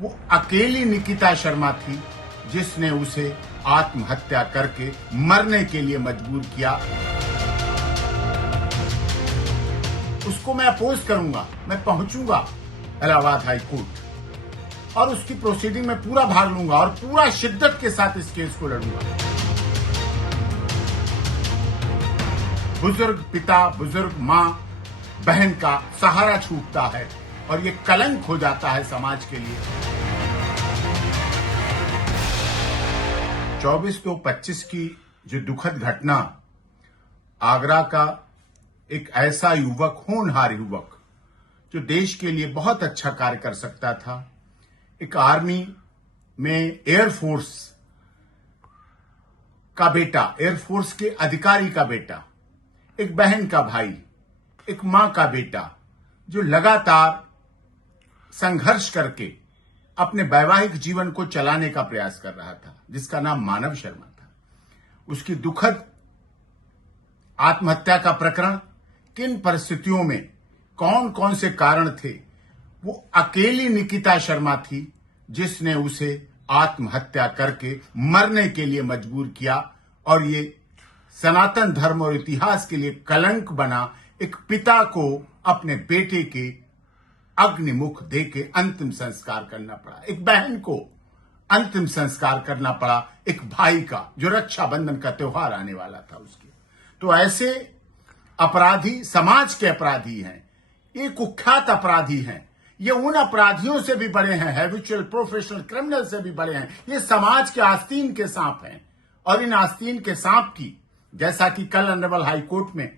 वो अकेली निकिता शर्मा थी जिसने उसे आत्महत्या करके मरने के लिए मजबूर किया। उसको मैं अपोज करूंगा, मैं पहुंचूंगा इलाहाबाद हाई कोर्ट और उसकी प्रोसीडिंग में पूरा भाग लूंगा और पूरा शिद्दत के साथ इस केस को लड़ूंगा। बुजुर्ग पिता, बुजुर्ग मां, बहन का सहारा छूटता है और ये कलंक हो जाता है समाज के लिए। 24/2/25 की जो दुखद घटना, आगरा का एक ऐसा युवक, होनहार युवक जो देश के लिए बहुत अच्छा कार्य कर सकता था, एक आर्मी में एयरफोर्स का बेटा, एयरफोर्स के अधिकारी का बेटा, एक बहन का भाई, एक मां का बेटा जो लगातार संघर्ष करके अपने वैवाहिक जीवन को चलाने का प्रयास कर रहा था, जिसका नाम मानव शर्मा था। उसकी दुखद आत्महत्या का प्रकरण, किन परिस्थितियों में, कौन कौन से कारण थे, वो अकेली निकिता शर्मा थी जिसने उसे आत्महत्या करके मरने के लिए मजबूर किया और ये सनातन धर्म और इतिहास के लिए कलंक बना। एक पिता को अपने बेटे के अग्निमुख देके अंतिम संस्कार करना पड़ा, एक बहन को अंतिम संस्कार करना पड़ा, एक भाई का जो रक्षाबंधन का त्योहार आने वाला था उसके। तो ऐसे अपराधी समाज के अपराधी हैं, ये कुख्यात अपराधी हैं, ये उन अपराधियों से भी बड़े हैं, हैबिचुअल प्रोफेशनल क्रिमिनल से भी बड़े हैं। ये समाज के आस्तीन के सांप हैं और इन आस्तीन के सांप की, जैसा कि कल ऑनरेबल हाई कोर्ट में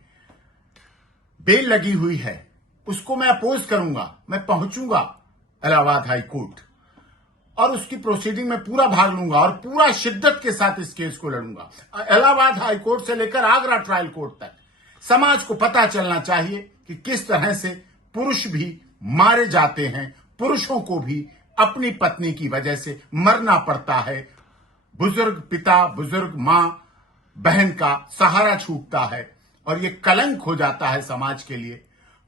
बेल लगी हुई है, उसको मैं अपोज करूंगा, मैं पहुंचूंगा इलाहाबाद हाई कोर्ट और उसकी प्रोसीडिंग में पूरा भाग लूंगा और पूरा शिद्दत के साथ इस केस को लड़ूंगा। इलाहाबाद हाई कोर्ट से लेकर आगरा ट्रायल कोर्ट तक समाज को पता चलना चाहिए कि किस तरह से पुरुष भी मारे जाते हैं, पुरुषों को भी अपनी पत्नी की वजह से मरना पड़ता है। बुजुर्ग पिता, बुजुर्ग मां, बहन का सहारा छूटता है और ये कलंक हो जाता है समाज के लिए।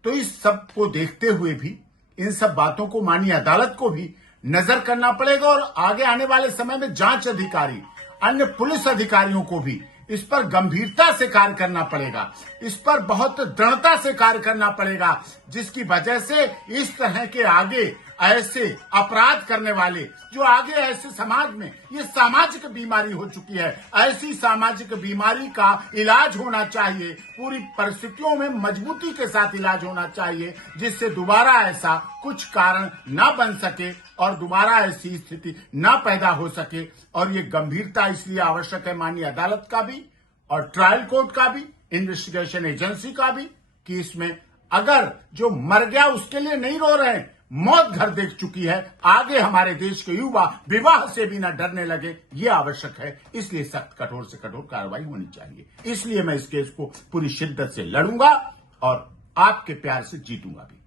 तो इस सब को देखते हुए भी, इन सब बातों को माननीय अदालत को भी नजर करना पड़ेगा और आगे आने वाले समय में जांच अधिकारी, अन्य पुलिस अधिकारियों को भी इस पर गंभीरता से कार्य करना पड़ेगा, इस पर बहुत दृढ़ता से कार्य करना पड़ेगा, जिसकी वजह से इस तरह के आगे ऐसे अपराध करने वाले जो आगे ऐसे समाज में, ये सामाजिक बीमारी हो चुकी है, ऐसी सामाजिक बीमारी का इलाज होना चाहिए, पूरी परिस्थितियों में मजबूती के साथ इलाज होना चाहिए, जिससे दोबारा ऐसा कुछ कारण ना बन सके और दोबारा ऐसी स्थिति ना पैदा हो सके। और ये गंभीरता इसलिए आवश्यक है माननीय अदालत का भी और ट्रायल कोर्ट का भी, इन्वेस्टिगेशन एजेंसी का भी, कि इसमें अगर जो मर गया उसके लिए नहीं रो रहे हैं, मौत घर देख चुकी है, आगे हमारे देश के युवा विवाह से भी न डरने लगे, ये आवश्यक है। इसलिए सख्त, कठोर से कठोर कार्रवाई होनी चाहिए। इसलिए मैं इस केस को पूरी शिद्दत से लड़ूंगा और आपके प्यार से जीतूंगा भी।